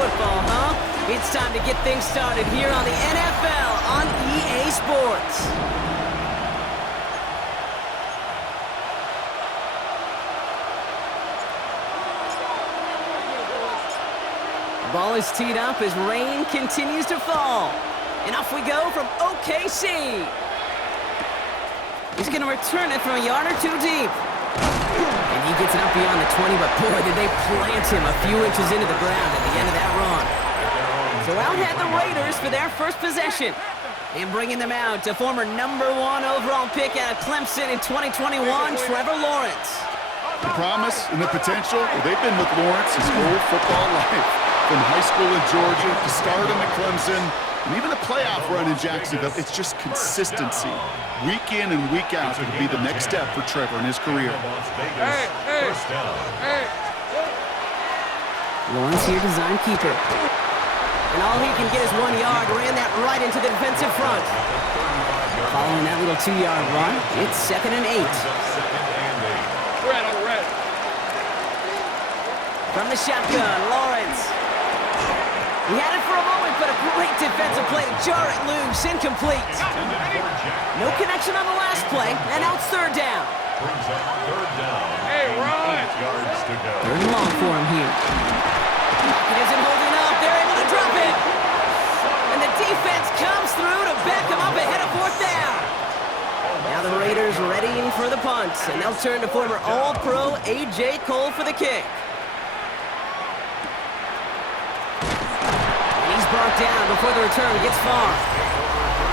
football, huh? It's time to get things started here on the NFL on EA Sports. The ball is teed up as rain continues to fall. And off we go from OKC. He's going to return it from a yard or two deep. And he gets it up beyond the 20, but boy, did they plant him a few inches into the ground at the end of that run. So out had the Raiders for their first possession. And bringing them out to former #1 overall pick out of Clemson in 2021, Trevor Lawrence. The promise and the potential, well, they've been with Lawrence his whole football life. From high school in Georgia to stardom at Clemson, and even the playoff run in Jacksonville, it's just consistency. Week in and week out, it'll be the next step for Trevor in his career. Lawrence here, design keeper. And all he can get is 1 yard, ran that right into the defensive front. Following that little 2-yard run, it's 2nd and 8. From the shotgun, Lawrence. He had it for a moment, but a great defensive play to jar it loose, incomplete. No connection on the last play, and now it's 3rd down. Hey, run! 3rd and long for him here. He isn't holding up. They're able to drop it. And the defense comes through to back him up ahead of 4th down. Now the Raiders readying for the punt, and they'll turn to former All-Pro A.J. Cole for the kick. Brought down before the return gets far.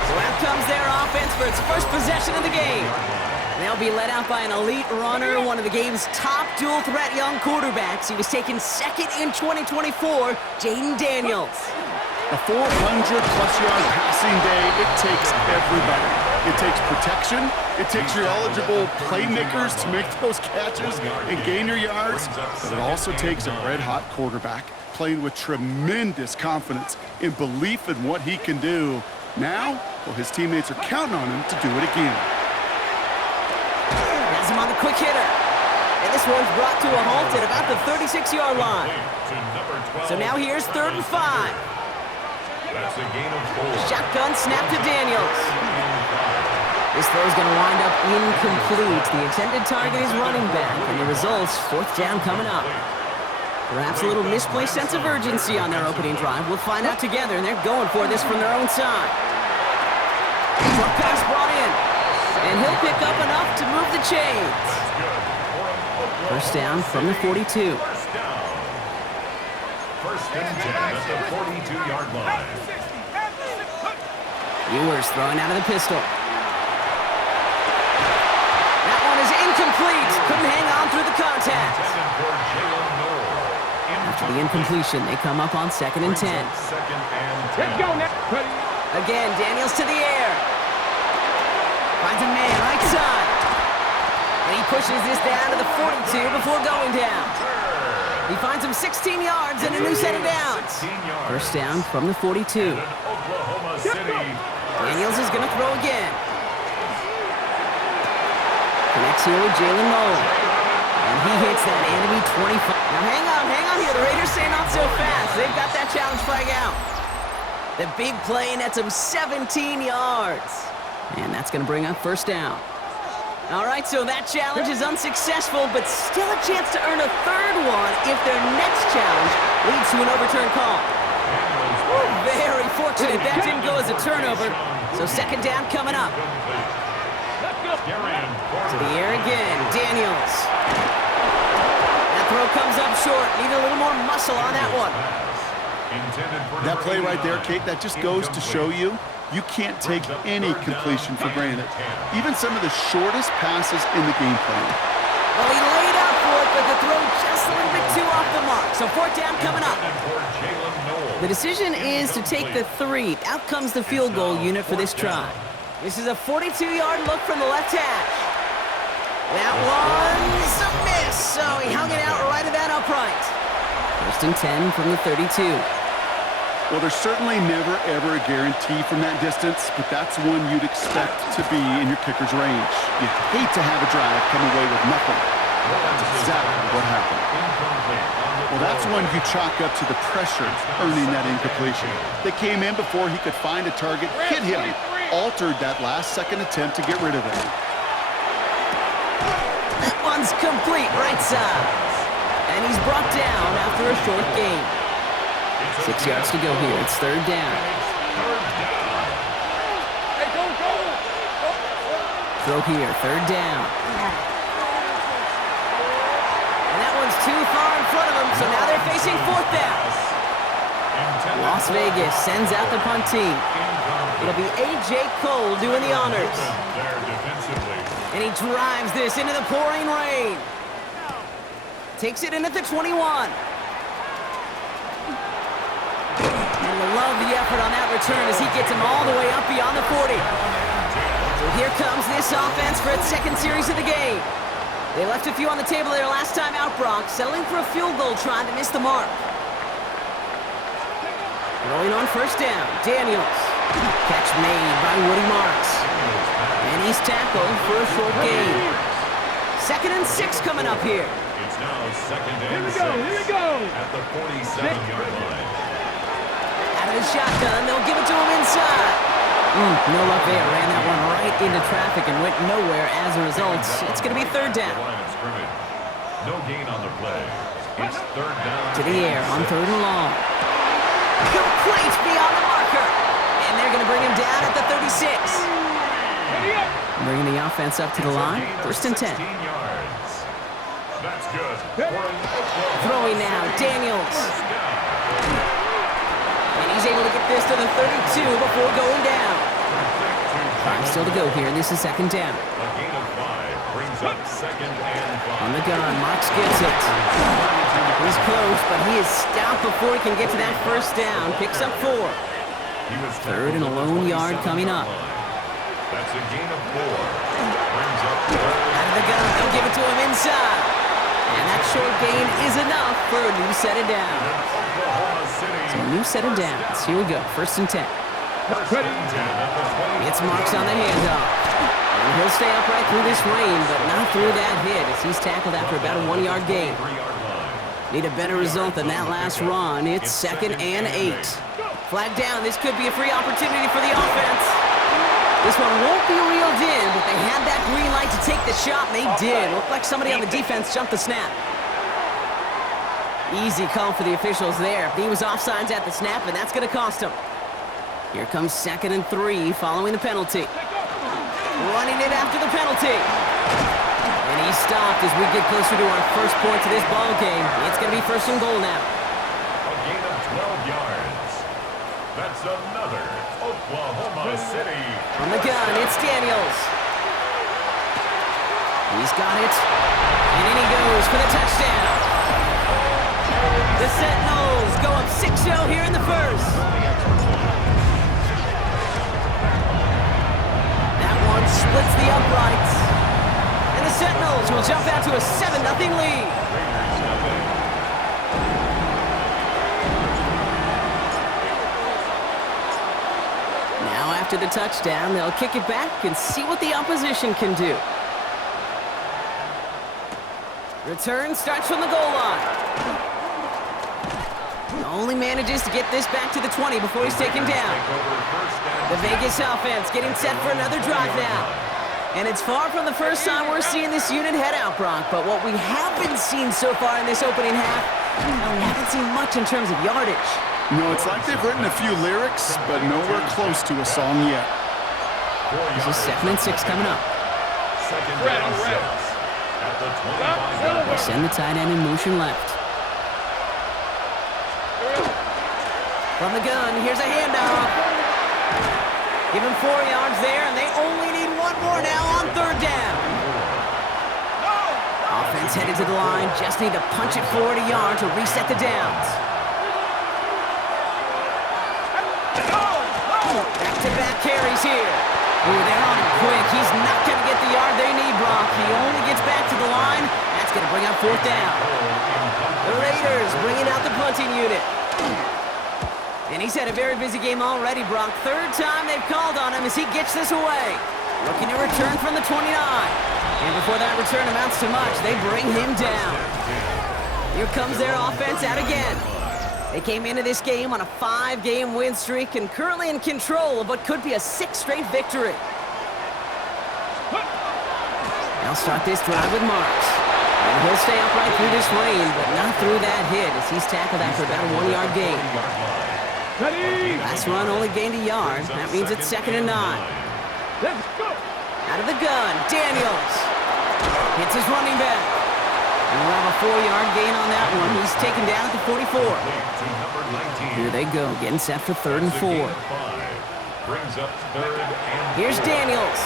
So out comes their offense for its first possession of the game. And they'll be led out by an elite runner, one of the game's top dual-threat young quarterbacks. He was taken 2nd in 2024, Jaden Daniels. A 400-plus-yard passing day, it takes everybody. It takes protection. It takes your eligible playmakers to make those catches and gain your yards. But it also takes a red-hot quarterback playing with tremendous confidence and belief in what he can do. Now, well, his teammates are counting on him to do it again. Has him on the quick hitter. And this one's brought to a halt at about the 36-yard line. So now here's 3rd and 5. Shotgun snap to Daniels. This throw's going to wind up incomplete. The intended target is running back, and the result's 4th down coming up. Perhaps a little misplaced sense of urgency on their opening drive. We'll find out together, and they're going for this from their own side. Short pass brought in, and he'll pick up enough to move the chains. 1st down from the 42. First and 10 at the 42-yard line. Ewers throwing out of the pistol. That one is incomplete. Couldn't hang on through the contact. After the incompletion, they come up on 2nd and 10. Let's go now. Again, Daniels to the air. Finds a man right side. And he pushes this down to the 42 before going down. He finds him 16 yards and a new set of downs. 1st down from the 42. Daniels is going to throw again. Connects here with Jalen Nolan. And he hits that enemy 25. Now hang on here. The Raiders say not so fast. They've got that challenge flag out. The big play nets him 17 yards. And that's going to bring up 1st down. All right, so that challenge is unsuccessful, but still a chance to earn a 3rd one if their next challenge leads to an overturned call. Ooh, very fortunate that didn't go as a turnover. So 2nd down coming up. To the air again, Daniels. That throw comes up short. Need a little more muscle on that one. That play right there, Kate, that just goes to show you can't take any completion for granted. Even some of the shortest passes in the game plan. Well, he laid out for it, but the throw just a little bit too off the mark. So 4th down coming up. The decision is to take the 3. Out comes the field goal unit for this try. This is a 42-yard look from the left hash. That one's a miss, so he hung it out right at that upright. 1st and 10 from the 32. Well, there's certainly never, ever a guarantee from that distance, but that's one you'd expect to be in your kicker's range. You hate to have a drive come away with nothing. That's exactly what happened. Well, that's one you chalk up to the pressure earning that incompletion. They came in before he could find a target, hit him, altered that last-second attempt to get rid of it. That one's complete, right side. And he's brought down after a short gain. 6 yards to go here. It's third down. Throw here, third down. And that one's too far in front of them, so now they're facing fourth down. Las Vegas sends out the punt team. It'll be A.J. Cole doing the honors. And he drives this into the pouring rain. Takes it in at the 21. And we love the effort on that return as he gets him all the way up beyond the 40. So here comes this offense for its second series of the game. They left a few on the table their last time out, Brock, settling for a field goal trying to miss the mark. Throwing on first down, Daniels. Catch made by Woody Marks. And he's tackled for a short gain. 2nd and 6 coming up here. It's now 2nd and 6. Here we go. At the 47-yard line. Out of the shotgun, they'll give it to him inside. No luck there. Ran that one right into traffic and went nowhere as a result. It's going to be third down. No gain on the play. It's third down. To the air on third and long. Complete beyond the marker. And they're going to bring him down at the 36. Bringing the offense up to the line. First and 10. That's good. Throwing now, Daniels. And he's able to get this to the 32 before going down. 5 still to go here. This is second down. A gain of 5 brings up 2nd and 5. On the gun, Marks gets it. He's close, but he is stopped before he can get to that first down. Picks up 4. Third and a lone yard coming up. That's a gain of 4. Brings up third. Out of the gun, they'll give it to him inside. And that short gain is enough for a new set of downs. So a new set of downs. Here we go, first and 10. It's Marks on the handoff. And he'll stay upright through this rain, but not through that hit as he's tackled after about a 1-yard gain. Need a better result than that last run. It's 2nd and 8. Flag down, this could be a free opportunity for the offense. This one won't be reeled in, but they had that green light to take the shot, and they did. Looked like somebody on the defense jumped the snap. Easy call for the officials there. He was offsides at the snap, and that's going to cost him. Here comes 2nd and 3 following the penalty. Running it after the penalty. And he's stopped as we get closer to our first point to this ball game. It's going to be first and goal now. A gain of 12 yards. That's another Oklahoma City. On the gun, it's Daniels. He's got it. And in he goes for the touchdown. The Sentinels go up 6-0 here in the first. That one splits the uprights. And the Sentinels will jump out to a 7-0 lead. Now after the touchdown, they'll kick it back and see what the opposition can do. Return starts from the goal line. Only manages to get this back to the 20 before he's taken down. The Vegas offense getting set for another drive now. And it's far from the first time we're seeing this unit head out, Brock, but what we have been seeing so far in this opening half, we haven't seen much in terms of yardage. No, it's like they've written a few lyrics, but nowhere close to a song yet. This is 2nd and 6 coming up. They send the tight end in motion left. From the gun, here's a handoff. Give him 4 yards there, and they only need 1 more now on third down. Offense headed to the line, just need to punch it forward a yard to reset the downs. Back-to-back carries here. Ooh, they're on him quick. He's not going to get the yard they need, Brock. He only gets back to the line. That's going to bring up fourth down. The Raiders bringing out the punting unit. And he's had a very busy game already, Brock. Third time they've called on him as he gets this away. Looking to return from the 29. And before that return amounts to much, they bring him down. Here comes their offense out again. They came into this game on a 5-game win streak and currently in control of what could be a 6th straight victory. They'll start this drive with Marks. And he'll stay upright through this rain, but not through that hit as he's tackled after about a 1-yard gain. Last run only gained a yard. That means it's 2nd and 9. Out of the gun, Daniels. Hits his running back. And we'll have a 4-yard gain on that one. He's taken down at the 44. Here they go, getting set for 3rd and 4. Here's Daniels.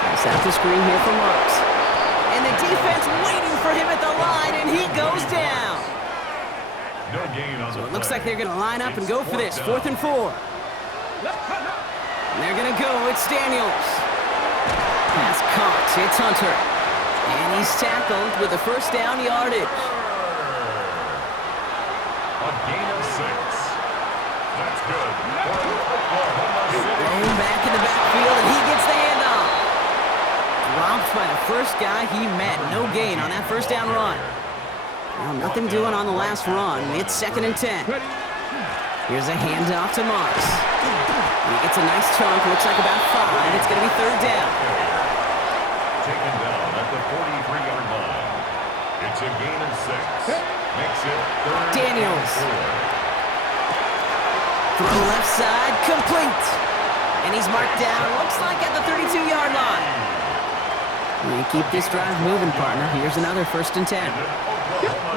Comes out the screen here for Marks. And the defense waiting for him at the line, and he goes down. So it looks like they're going to line up and go for this. 4th and 4. And they're going to go. It's Daniels. Pass caught. It's Hunter. And he's tackled with the 1st down yardage. A gain of 6. That's good. Thrown back in the backfield, and he gets the handoff. Dropped by the first guy he met. No gain on that 1st down run. Well, nothing doing on the last run. It's 2nd and 10. Here's a handoff to Marks. He gets a nice chunk. Looks like about 5. It's going to be 3rd down. Taken down at the 43-yard line. It's a gain of 6. Makes it 3rd Daniels. Throw left side, complete. And he's marked down, looks like at the 32-yard line. We keep this drive moving, partner. Here's another 1st and 10.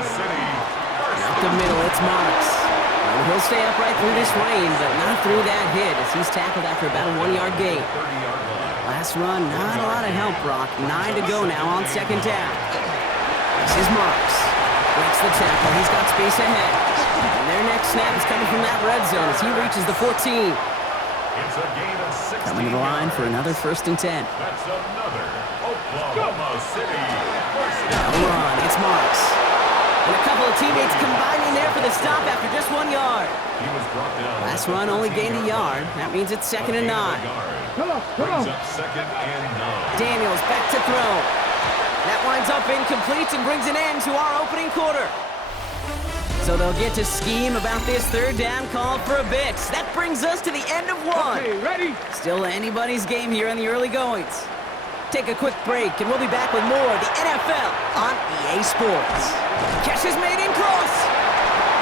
Out the middle, it's Marks. And he'll stay upright through this rain, but not through that hit as he's tackled after about a 1-yard gain. Last run, not a lot of help, Brock. 9 to go now on 2nd down. This is Marks. Breaks the tackle. He's got space ahead. And their next snap is coming from that red zone as he reaches the 14. It's a gain of 16. Coming to the line for another 1st and 10. That's another Oklahoma City first down. Now run. It's Marks. And a couple of teammates combining there for the stop after just 1 yard. He was brought down. Last run only gained a yard. That means it's 2nd and 9. Brings up 2nd and 9. Daniels back to throw. That winds up incomplete and brings an end to our opening quarter. So they'll get to scheme about this 3rd down call for a bit. That brings us to the end of 1. Okay, ready? Still anybody's game here in the early goings. Take a quick break, and we'll be back with more of the NFL on EA Sports. Catch is made in close.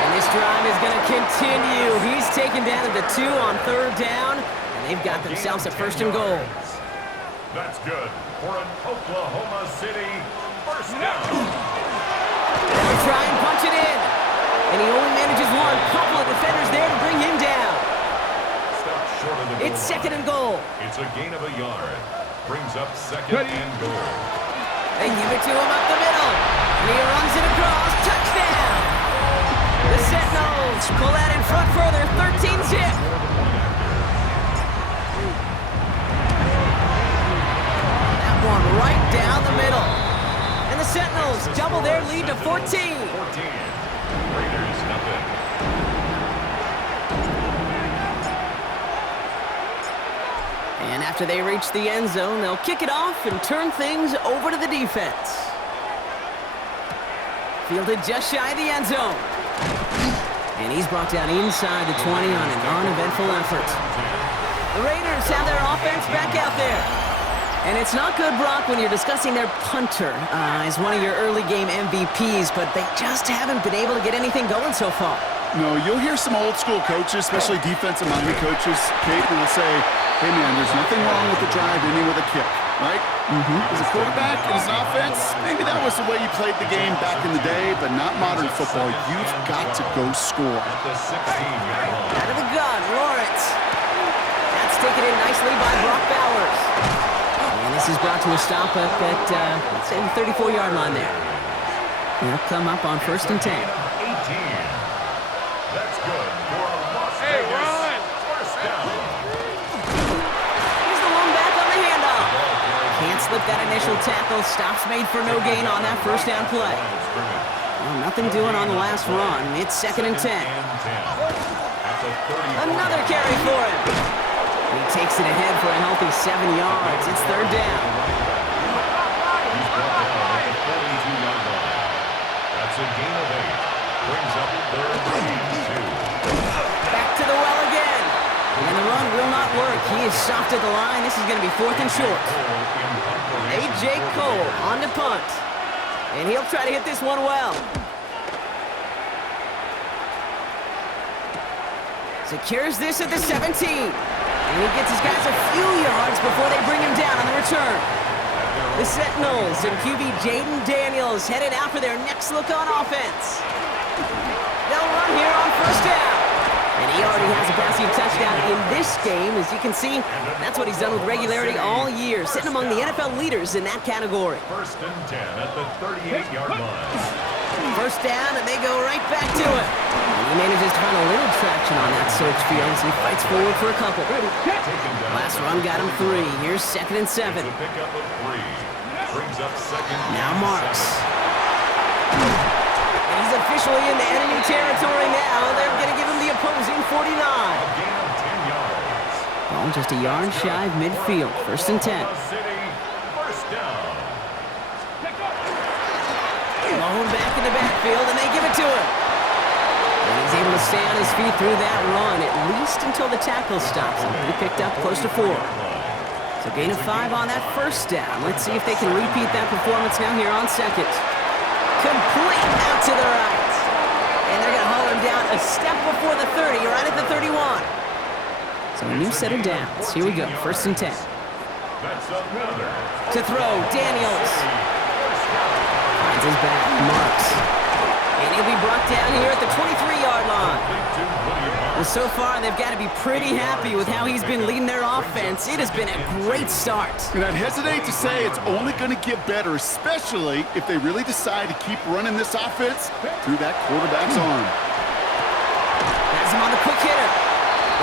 And this drive is going to continue. He's taken down at the 2 on 3rd down, and they've got themselves a 1st and goal. That's good for an Oklahoma City first down. They'll try and punch it in. And he only manages one. Couple of defenders there to bring him down. Stopped short of the goal It's 2nd line. and goal. It's a gain of a yard. Brings up 2nd and goal. They give it to him up the middle. And he runs it across. Touchdown! The Sentinels pull that in front further. 13-zip. That one right down the middle. And the Sentinels double their lead to 14. 14. Raiders nothing. And after they reach the end zone, they'll kick it off and turn things over to the defense. Fielded just shy of the end zone. And he's brought down inside the 20 on an uneventful effort. The Raiders have their offense back out there. And it's not good, Brock, when you're discussing their punter as one of your early game MVPs, but they just haven't been able to get anything going so far. No, you'll hear some old school coaches, especially defensive-minded coaches, Kate, who will say, hey, man, there's nothing wrong with the drive ending with a kick, right? As a quarterback in his offense, maybe that was the way you played the game back in the day, but not modern football. You've got to go score. At the 16-yard line. Out of the gun, Lawrence. That's taken in nicely by Brock Bowers. And this is brought to a stop up at, let's say, the 34-yard line there. They'll come up on 1st and 10. 18. That's good for a Las Vegas first down. Here's the one back on the handoff. Can't slip that initial tackle. Stops made for no gain on that 1st down play. Well, nothing doing on the last run. It's 2nd and 10. Another carry for him. He takes it ahead for a healthy 7 yards. It's 3rd down. He's brought down at the 42-yard line. That's a gain He is soft at the line. This is going to be 4th and short. A.J. Cole on to punt. And he'll try to hit this one well. Secures this at the 17. And he gets his guys a few yards before they bring him down on the return. The Sentinels and QB Jaden Daniels headed out for their next look on offense. They'll run here on 1st down. And he already has a passing touchdown in this game. As you can see, that's what he's done with regularity all year, sitting among the NFL leaders in that category. 1st and 10 at the 38-yard line. 1st down, and they go right back to it. And he manages to find a little traction on that search field as he fights forward for a couple. Last run got him 3. Here's 2nd and 7. It's a pickup of 3. Brings up 2nd. Now Marks. And he's officially in the enemy territory now. They're going to give him the opposing 49. A gain of 10 yards. Ball just a yard shy of midfield. 1st and 10. City, 1st down. Lone back in the backfield, and they give it to him. And he's able to stay on his feet through that run, at least until the tackle stops him. He picked up close to 4. So gain of 5 on that 1st down. Let's see if they can repeat that performance now here on 2nd. Complete out to the right. And they're going to haul him down a step before the 30, right at the 31. So a new set of downs. Here we go, 1st and 10. That's another. To throw, Daniels. Finds his back, Marks. And he'll be brought down here at the 23-yard line. Well, so far, they've got to be pretty happy with how he's been leading their offense. It has been a great start. And I'd hesitate to say it's only going to get better, especially if they really decide to keep running this offense through that quarterback's arm. Has him on the quick hitter.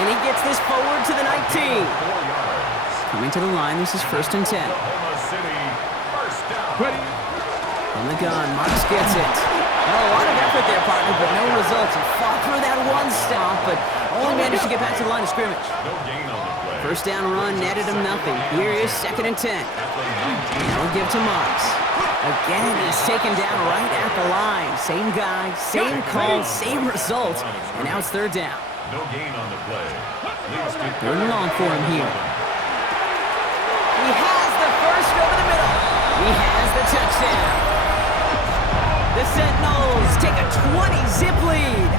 And he gets this forward to the 19. Coming to the line, this is 1st and 10. Oklahoma City, 1st down. From the gun, Marks gets it. Oh, a lot of effort there, partner, but no results. He fought through that one stop, but only managed to get back to the line of scrimmage. No gain on the play. 1st down run netted him nothing. Here is 2nd and 10. Now give to Marks. Again, he's taken down right at the line. Same guy, same call, same result. And now it's 3rd down. No gain on the play. Leads to 3rd and long for him here. He has the first over the middle. He has the touchdown. The Sentinels take a 20-zip lead.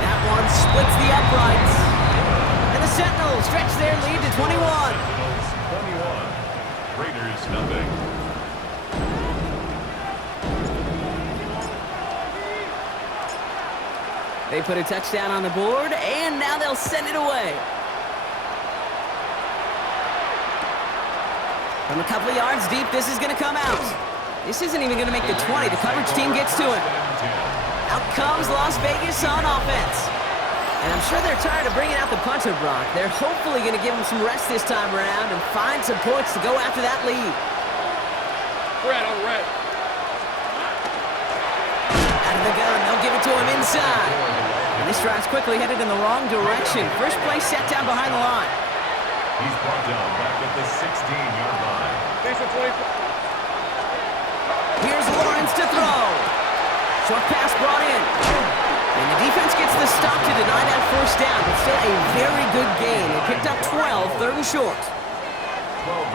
That one splits the uprights. And the Sentinels stretch their lead to 21. 21. Raiders nothing. They put a touchdown on the board, and now they'll send it away. From a couple of yards deep, this is going to come out. This isn't even going to make the 20. The coverage team gets to it. Out comes Las Vegas on offense. And I'm sure they're tired of bringing out the punter, Brock. They're hopefully going to give him some rest this time around and find some points to go after that lead. Red on red. Out of the gun, they'll give it to him inside. And this drive's quickly headed in the wrong direction. First play set down behind the line. He's brought down back at the 16-yard line. Here's Lawrence to throw. Short pass brought in. And the defense gets the stop to deny that 1st down, but still a very good gain. They picked up 12, 3rd and short.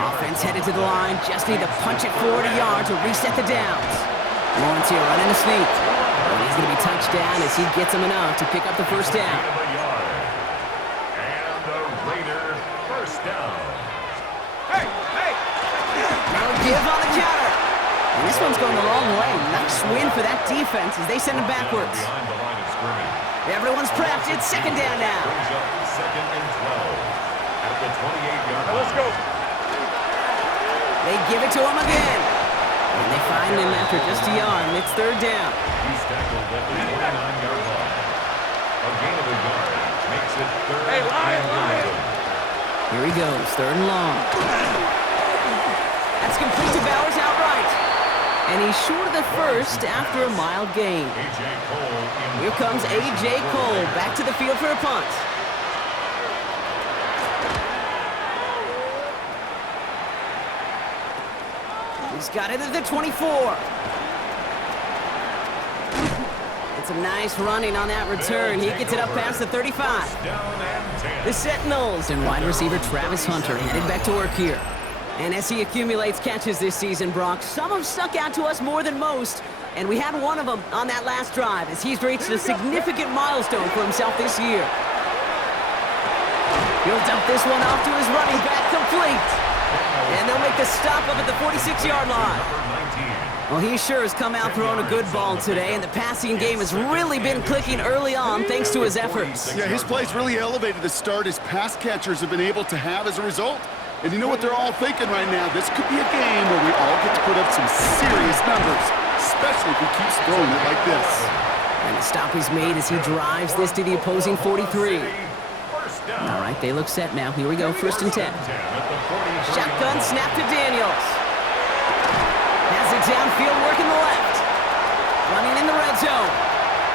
Offense headed to the line, just need to punch it 40 yards to reset the downs. Lawrence here running a sneak. And he's going to be touched down as he gets him enough to pick up the 1st down. And the Raider 1st down. Now give on the counter. And this one's going the wrong way. Nice win for that defense as they send him backwards. Behind the line of scrimmage. Everyone's prepped. It's 2nd down now. Brings up 2nd and 12 at the 28-yard line. Let's go. They give it to him again. And they find him after just a yard, and it's 3rd down. He's tackled at the 29-yard line. A gain of a yard makes it 3rd Hey, Lion, and Lion. 11. Here he goes, 3rd and long. That's complete to Bowers outright. And he's short of the 1st after a mild gain. A.J. Cole in. Here comes A.J. Cole back to the field for a punt. He's got it at the 24. And some nice running on that return. He gets it up past the 35. The Sentinels and wide receiver Travis Hunter headed back to work here. And as he accumulates catches this season, Brock, some have stuck out to us more than most. And we had one of them on that last drive as he's reached a significant milestone for himself this year. He'll dump this one off to his running back, complete. And they'll make the stop up at the 46-yard line. Well, he sure has come out throwing a good ball today, and the passing game has really been clicking early on thanks to his efforts. Yeah, his plays really elevated the start his pass catchers have been able to have as a result. And you know what they're all thinking right now? This could be a game where we all get to put up some serious numbers, especially if he keeps throwing it like this. And the stop is made as he drives this to the opposing 43. All right, they look set now. Here we go, 1st and 10. Shotgun snap to Daniels. Has it downfield, working the left. Running in the red zone.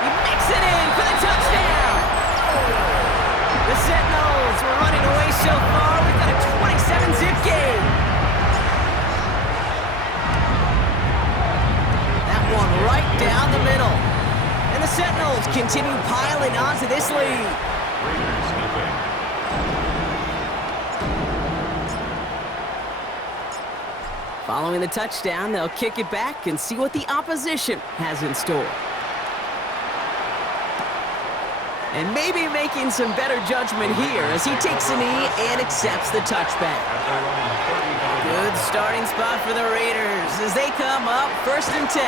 He makes it in for the touchdown. The Sentinels were running away so far. We've got a 27-zip game. That one right down the middle. And the Sentinels continue piling onto this lead. Following the touchdown, they'll kick it back and see what the opposition has in store. And maybe making some better judgment here as he takes a knee and accepts the touchback. Good starting spot for the Raiders as they come up 1st and 10.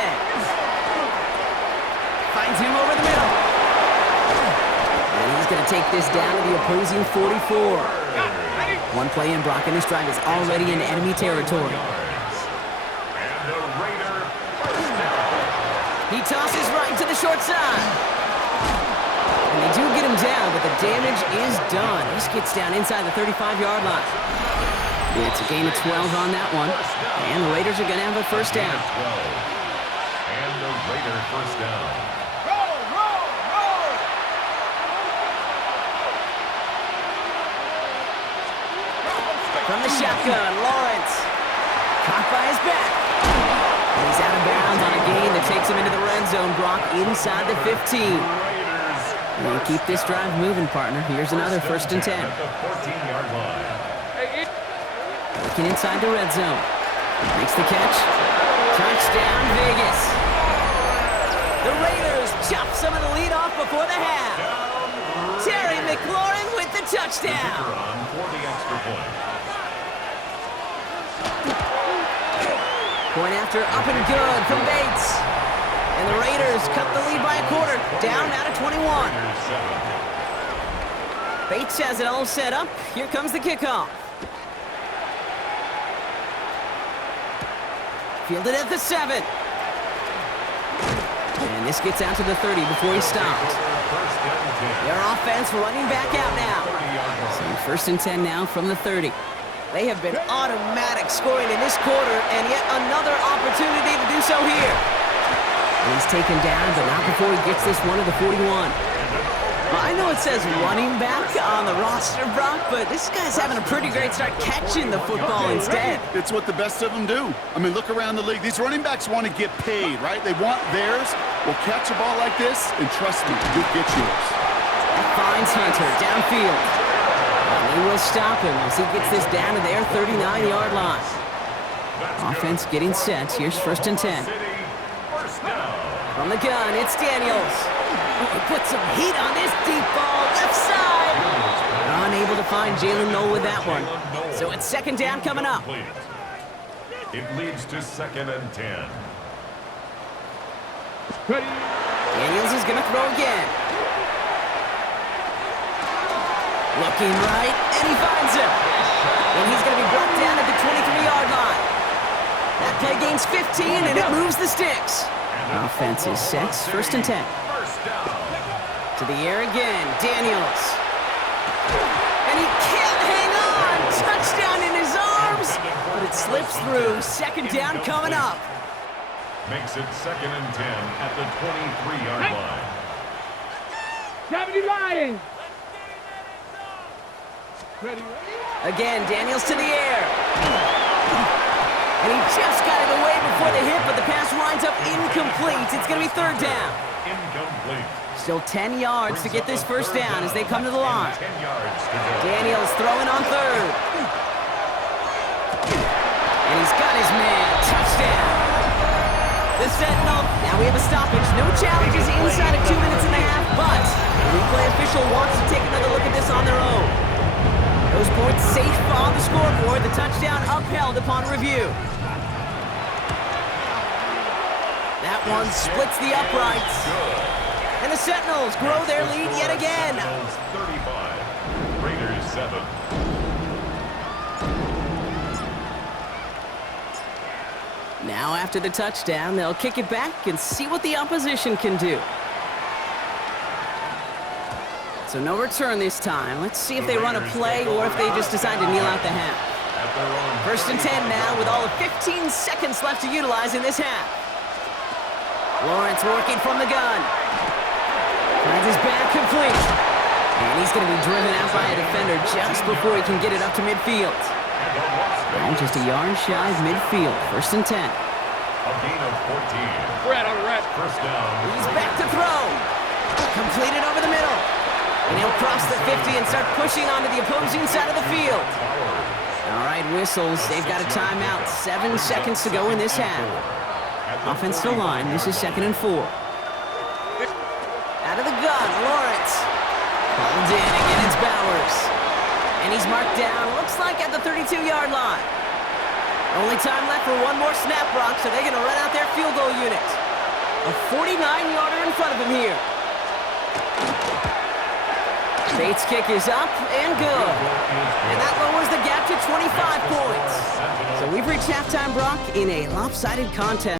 Finds him over the middle. And he's going to take this down to the opposing 44. One play in, Brock, and this drive is already in enemy territory. He tosses right to the short side. And they do get him down, but the damage is done. This gets down inside the 35-yard line. It's a gain of 12 on that one. And the Raiders are going to have a 1st down. And the Raider 1st down. From the shotgun, Lawrence. Caught by his back. And he's out of bounds on a gain that takes him into the red zone, Brock, inside the 15. And keep this drive moving, partner. Here's another 1st and 10. Looking inside the red zone. Makes the catch. Touchdown, Vegas. The Raiders chop some of the lead off before the half. Terry McLaurin with the touchdown. For the extra point. Point after up and good from Bates. And the Raiders cut the lead by a quarter, down out of 21. Bates has it all set up. Here comes the kickoff. Fielded at the 7. And this gets out to the 30 before he stopped. Their offense running back out now. So 1st and 10 now from the 30. They have been automatic scoring in this quarter, and yet another opportunity to do so here. And he's taken down, but not before he gets this one to the 41. Well, I know it says running back on the roster, Brock, but this guy's having a pretty great start catching the football instead. It's what the best of them do. I mean, look around the league. These running backs want to get paid, right? They want theirs. Well, catch a ball like this, and trust me, you'll get yours. Finds Hunter downfield. They will stop him as he gets this down to their 39-yard line. Offense getting set. Here's 1st and 10. From the gun, it's Daniels. He puts some heat on this deep ball, left side. Unable to find Jalen Noel with that one. So it's 2nd down coming up. It leads to 2nd and 10. Daniels is going to throw again. Looking right, and he finds him. And he's going to be brought down at the 23-yard line. That play gains 15, and it moves the sticks. Offense is set, 1st and 10. To the air again, Daniels. And he can't hang on. Touchdown in his arms, but it slips through. 2nd down coming up. Makes it 2nd and 10 at the 23-yard line. 70 Lions. Again, Daniels to the air. And he just got it away before the hit, but the pass winds up incomplete. It's going to be 3rd down. Incomplete. Still 10 yards to get this first down as they come to the line. 10 yards to go. Daniels throwing on third. And he's got his man. Touchdown. The Sentinel. Now we have a stoppage. No challenges inside of 2 minutes and a half, but the replay official wants to take another look at this on their own. Those points safe on the scoreboard. The touchdown upheld upon review. That one splits the uprights. And the Sentinels grow their lead yet again. Sentinels 35, Raiders 7. Now after the touchdown, they'll kick it back and see what the opposition can do. So no return this time. Let's see if they run a play or if they just decide to kneel out the half. First and 10 now with all of 15 seconds left to utilize in this half. Lawrence working from the gun. Finds his back complete. And he's going to be driven out by a defender just before he can get it up to midfield. And just a yard shy of midfield. First and 10. A gain of 14. Red on red. First down. He's back to throw. Completed over the middle. And he'll cross the 50 and start pushing onto the opposing side of the field. All right, whistles. They've got a timeout. 7 seconds to go in this half. Offensive line. This is 2nd and 4. Out of the gun, Lawrence. Pulled in again, it's Bowers. And he's marked down, looks like at the 32-yard line. Only time left for one more snap, Brock, so they're going to run out their field goal unit. A 49-yarder in front of him here. Bates' kick is up and good. And that lowers the gap to 25 points. So we've reached halftime, Brock, in a lopsided contest.